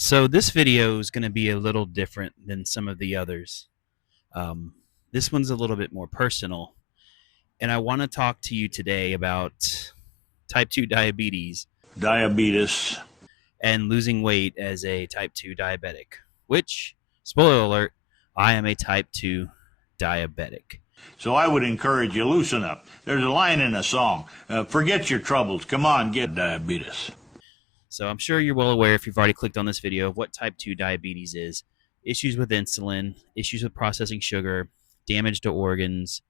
So this video is going to be a little different than some of the others. Um, this one's a little bit more personal, and I want to talk to you today about type 2 diabetes Diabetes. and losing weight as a type 2 diabetic, which, spoiler alert, I am a type 2 diabetic. So I would encourage you, loosen up. There's a line in a song, forget your troubles, come on, get diabetes. So I'm sure you're well aware, if you've already clicked on this video, of what type 2 diabetes is: issues with insulin, issues with processing sugar, damage to organs,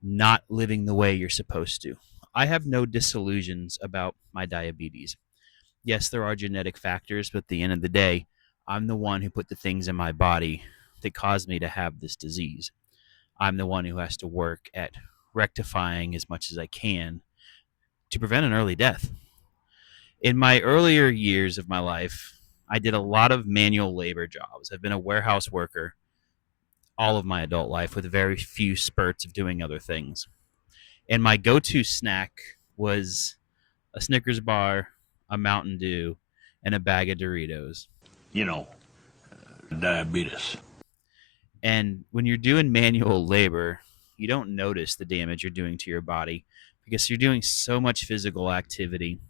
not living the way you're supposed to. I have no disillusions about my diabetes. Yes, there are genetic factors, but at the end of the day, I'm the one who put the things in my body that caused me to have this disease. I'm the one who has to work at rectifying as much as I can to prevent an early death. In my earlier years of my life, I did a lot of manual labor jobs. I've been a warehouse worker all of my adult life with very few spurts of doing other things. And my go-to snack was a Snickers bar, a Mountain Dew, and a bag of Doritos. You know, diabetes. And when you're doing manual labor, you don't notice the damage you're doing to your body because you're doing so much physical activity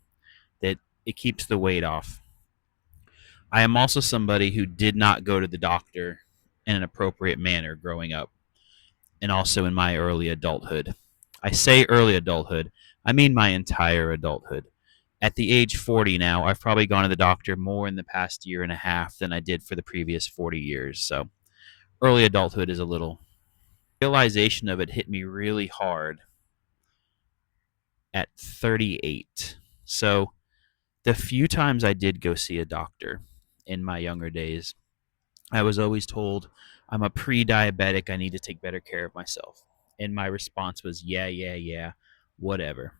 that it keeps the weight off. I am also somebody who did not go to the doctor in an appropriate manner growing up and also in my early adulthood. I say early adulthood, I mean my entire adulthood. At the age 40 now, I've probably gone to the doctor more in the past year and a half than I did for the previous 40 years. So early adulthood is a little realization of it hit me really hard at 38. So the few times I did go see a doctor in my younger days, I was always told I'm a pre-diabetic, I need to take better care of myself. And my response was yeah, whatever.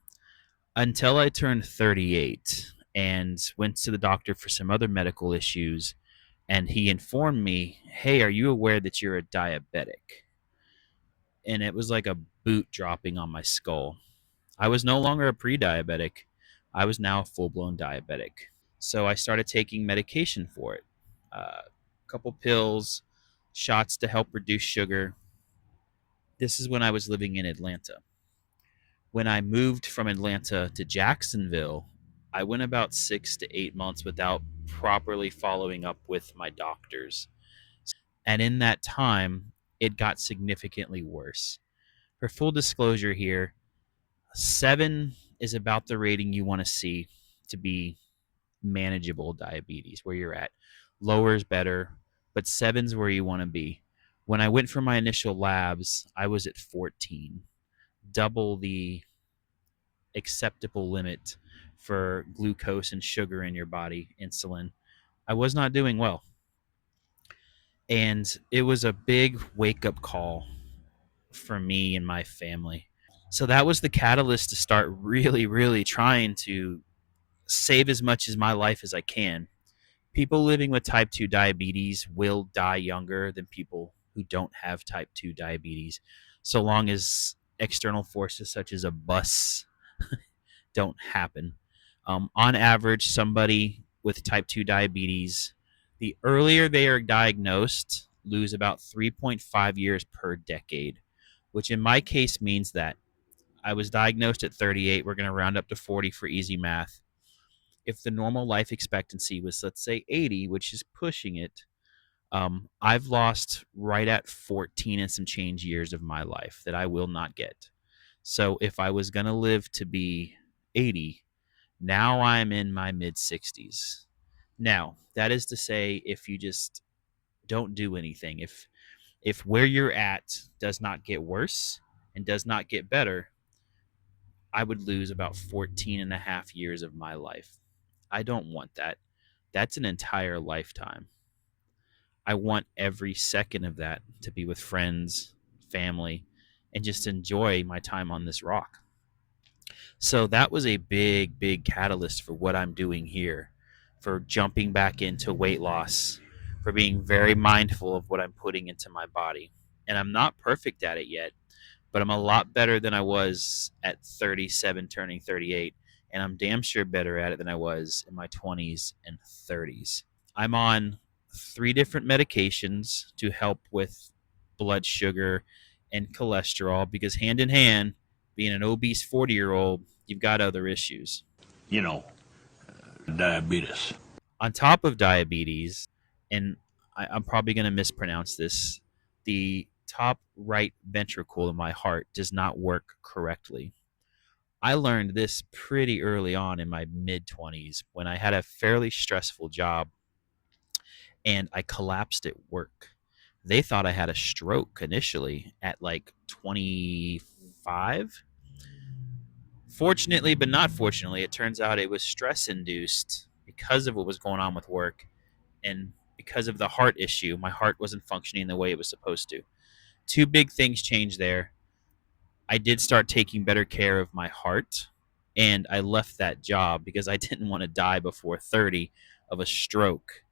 Until I turned 38 and went to the doctor for some other medical issues, and he informed me, "Hey, are you aware that you're a diabetic?" And it was like a boot dropping on my skull. I was no longer a pre-diabetic. I was now a full-blown diabetic. So I started taking medication for it. A couple pills, shots to help reduce sugar. This is when I was living in Atlanta. When I moved from Atlanta to Jacksonville, I went about 6 to 8 months without properly following up with my doctors. And in that time, it got significantly worse. For full disclosure here, 7 is about the rating you want to see to be manageable diabetes, where you're at. Lower is better, but 7's where you want to be. When I went for my initial labs, I was at 14, double the acceptable limit for glucose and sugar in your body, insulin. I was not doing well. And it was a big wake up call for me and my family. So that was the catalyst to start really, really trying to save as much of my life as I can. People living with type 2 diabetes will die younger than people who don't have type 2 diabetes, so long as external forces such as a bus don't happen. On average, somebody with type 2 diabetes, the earlier they are diagnosed, lose about 3.5 years per decade, which in my case means that I was diagnosed at 38. We're going to round up to 40 for easy math. If the normal life expectancy was, let's say, 80, which is pushing it, I've lost right at 14 and some change years of my life that I will not get. So if I was going to live to be 80, now I'm in my mid 60s. Now, that is to say, if you just don't do anything, if where you're at does not get worse and does not get better, I would lose about 14 and a half years of my life. I don't want that. That's an entire lifetime. I want every second of that to be with friends, family, and just enjoy my time on this rock. So that was a big, big catalyst for what I'm doing here, for jumping back into weight loss, for being very mindful of what I'm putting into my body. And I'm not perfect at it yet, but I'm a lot better than I was at 37, turning 38. And I'm damn sure better at it than I was in my 20s and 30s. I'm on 3 different medications to help with blood sugar and cholesterol because, hand in hand, being an obese 40-year-old, you've got other issues. You know, diabetes. On top of diabetes, and I'm probably going to mispronounce this, the top right ventricle in my heart does not work correctly. I learned this pretty early on in my mid 20s when I had a fairly stressful job and I collapsed at work. They thought I had a stroke initially at like 25. Fortunately, but not fortunately, it turns out it was stress induced because of what was going on with work and because of the heart issue. My heart wasn't functioning the way it was supposed to. Two big things changed there. I did start taking better care of my heart, and I left that job because I didn't want to die before 30 of a stroke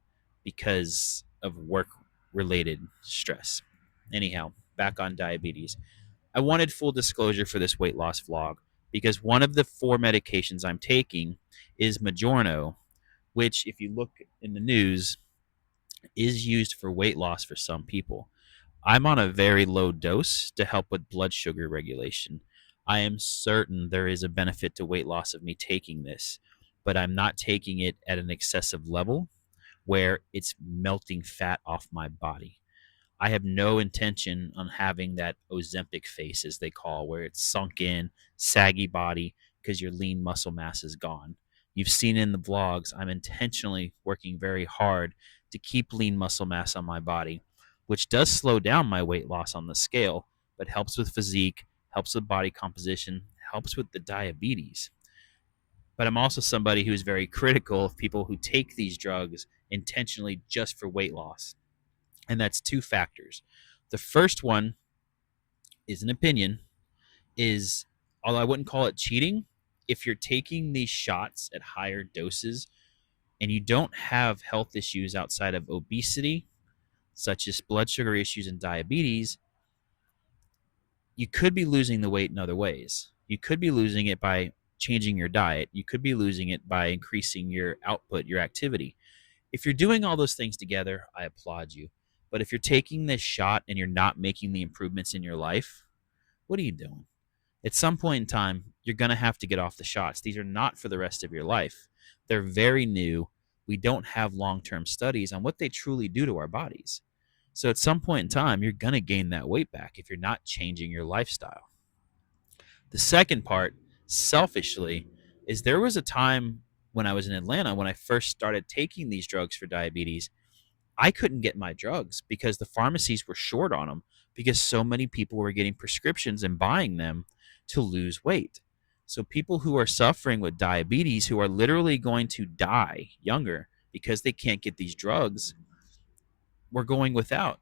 because of work related stress. Anyhow, back on diabetes. I wanted full disclosure for this weight loss vlog because one of the 4 medications I'm taking is Majorno, which, if you look in the news, is used for weight loss for some people. I'm on a very low dose to help with blood sugar regulation. I am certain there is a benefit to weight loss of me taking this, but I'm not taking it at an excessive level where it's melting fat off my body. I have no intention on having that Ozempic face, as they call, where it's sunk in, saggy body because your lean muscle mass is gone. You've seen in the vlogs, I'm intentionally working very hard to keep lean muscle mass on my body, which does slow down my weight loss on the scale, but helps with physique, helps with body composition, helps with the diabetes. But I'm also somebody who's very critical of people who take these drugs intentionally just for weight loss. And that's 2 factors. The first one is an opinion, is, although I wouldn't call it cheating, if you're taking these shots at higher doses and you don't have health issues outside of obesity, such as blood sugar issues and diabetes, you could be losing the weight in other ways. You could be losing it by changing your diet. You could be losing it by increasing your output, your activity. If you're doing all those things together, I applaud you. But if you're taking this shot and you're not making the improvements in your life, what are you doing? At some point in time, you're going to have to get off the shots. These are not for the rest of your life. They're very new. We don't have long term studies on what they truly do to our bodies. So at some point in time, you're going to gain that weight back if you're not changing your lifestyle. The second part, selfishly, is there was a time when I was in Atlanta when I first started taking these drugs for diabetes. I couldn't get my drugs because the pharmacies were short on them because so many people were getting prescriptions and buying them to lose weight. So people who are suffering with diabetes, who are literally going to die younger because they can't get these drugs, were going without.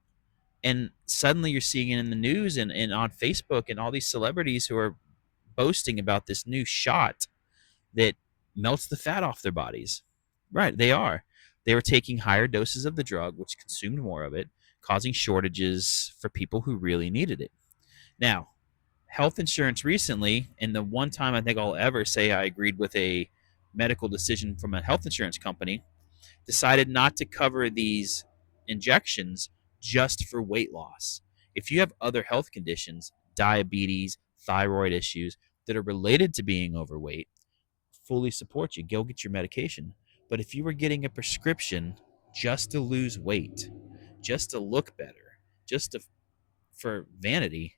And suddenly you're seeing it in the news and on Facebook and all these celebrities who are boasting about this new shot that melts the fat off their bodies. Right, they are. They were taking higher doses of the drug, which consumed more of it, causing shortages for people who really needed it. Now, health insurance recently, and the one time I think I'll ever say I agreed with a medical decision from a health insurance company, decided not to cover these injections just for weight loss. If you have other health conditions, diabetes, thyroid issues that are related to being overweight, fully support you. Go get your medication. But if you were getting a prescription just to lose weight, just to look better, just to, for vanity,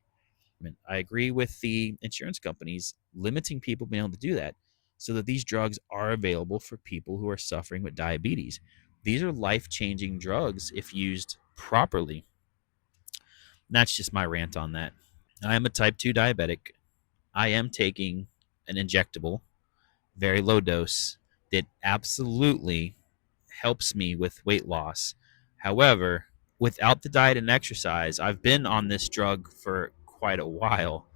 I agree with the insurance companies limiting people being able to do that so that these drugs are available for people who are suffering with diabetes. These are life changing drugs if used properly. That's just my rant on that. I am a type 2 diabetic. I am taking an injectable, very low dose, that absolutely helps me with weight loss. However, without the diet and exercise, I've been on this drug for quite a while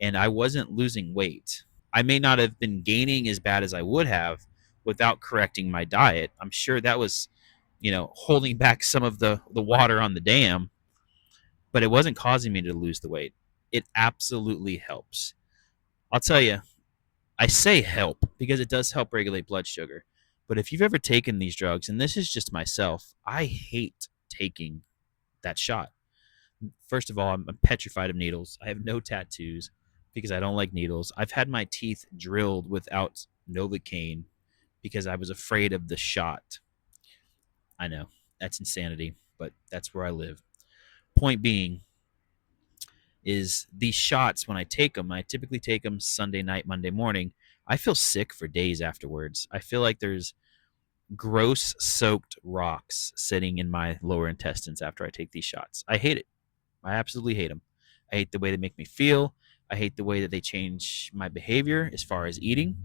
and I wasn't losing weight. I may not have been gaining as bad as I would have without correcting my diet. I'm sure that was, holding back some of the water on the dam, but it wasn't causing me to lose the weight. It absolutely helps. I'll tell you, I say help because it does help regulate blood sugar. But if you've ever taken these drugs, and this is just myself, I hate taking that shot. First of all, I'm petrified of needles. I have no tattoos because I don't like needles. I've had my teeth drilled without Novocaine because I was afraid of the shot. I know that's insanity, but that's where I live. Point being is these shots, when I take them, I typically take them Sunday night, Monday morning. I feel sick for days afterwards. I feel like there's gross soaked rocks sitting in my lower intestines after I take these shots. I hate it. I absolutely hate them. I hate the way they make me feel. I hate the way that they change my behavior as far as eating.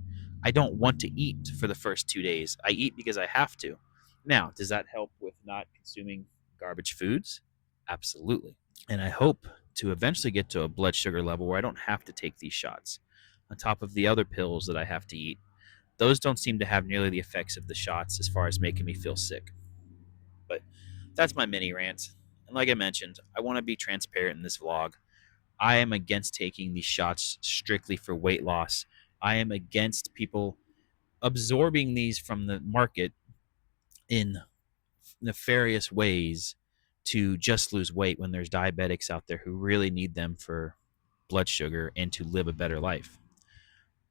I don't want to eat for the first 2 days. I eat because I have to. Now, does that help with not consuming garbage foods? Absolutely. And I hope to eventually get to a blood sugar level where I don't have to take these shots on top of the other pills that I have to eat. Those don't seem to have nearly the effects of the shots as far as making me feel sick. But that's my mini rant. And like I mentioned, I want to be transparent in this vlog. I am against taking these shots strictly for weight loss. I am against people absorbing these from the market in nefarious ways to just lose weight when there's diabetics out there who really need them for blood sugar and to live a better life.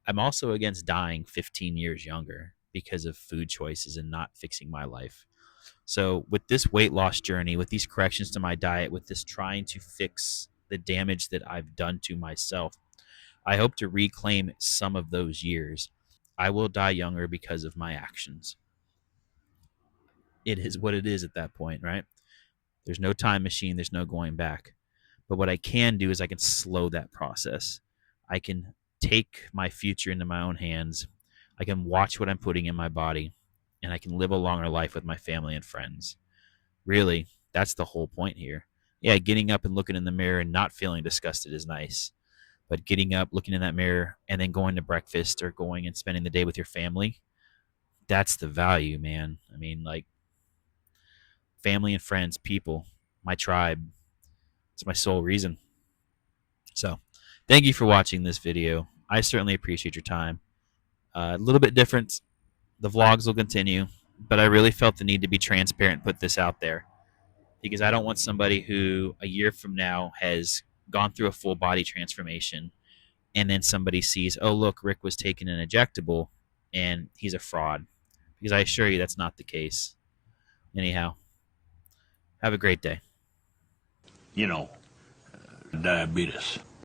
I'm also against dying 15 years younger because of food choices and not fixing my life. So, with this weight loss journey, with these corrections to my diet, with this trying to fix the damage that I've done to myself, I hope to reclaim some of those years. I will die younger because of my actions. It is what it is at that point, right? There's no time machine, there's no going back. But what I can do is I can slow that process. I can take my future into my own hands. I can watch what I'm putting in my body, and I can live a longer life with my family and friends. Really, that's the whole point here. Yeah, getting up and looking in the mirror and not feeling disgusted is nice. But getting up, looking in that mirror, and then going to breakfast or going and spending the day with your family, that's the value, man. I mean, like, family and friends, people, my tribe, it's my sole reason. So, thank you for watching this video. I certainly appreciate your time. A little bit different. The vlogs will continue, but I really felt the need to be transparent and put this out there because I don't want somebody who a year from now has gone through a full body transformation and then somebody sees, oh, look, Rick was taking an injectable and he's a fraud. Because I assure you that's not the case. Anyhow, have a great day. You know, diabetes.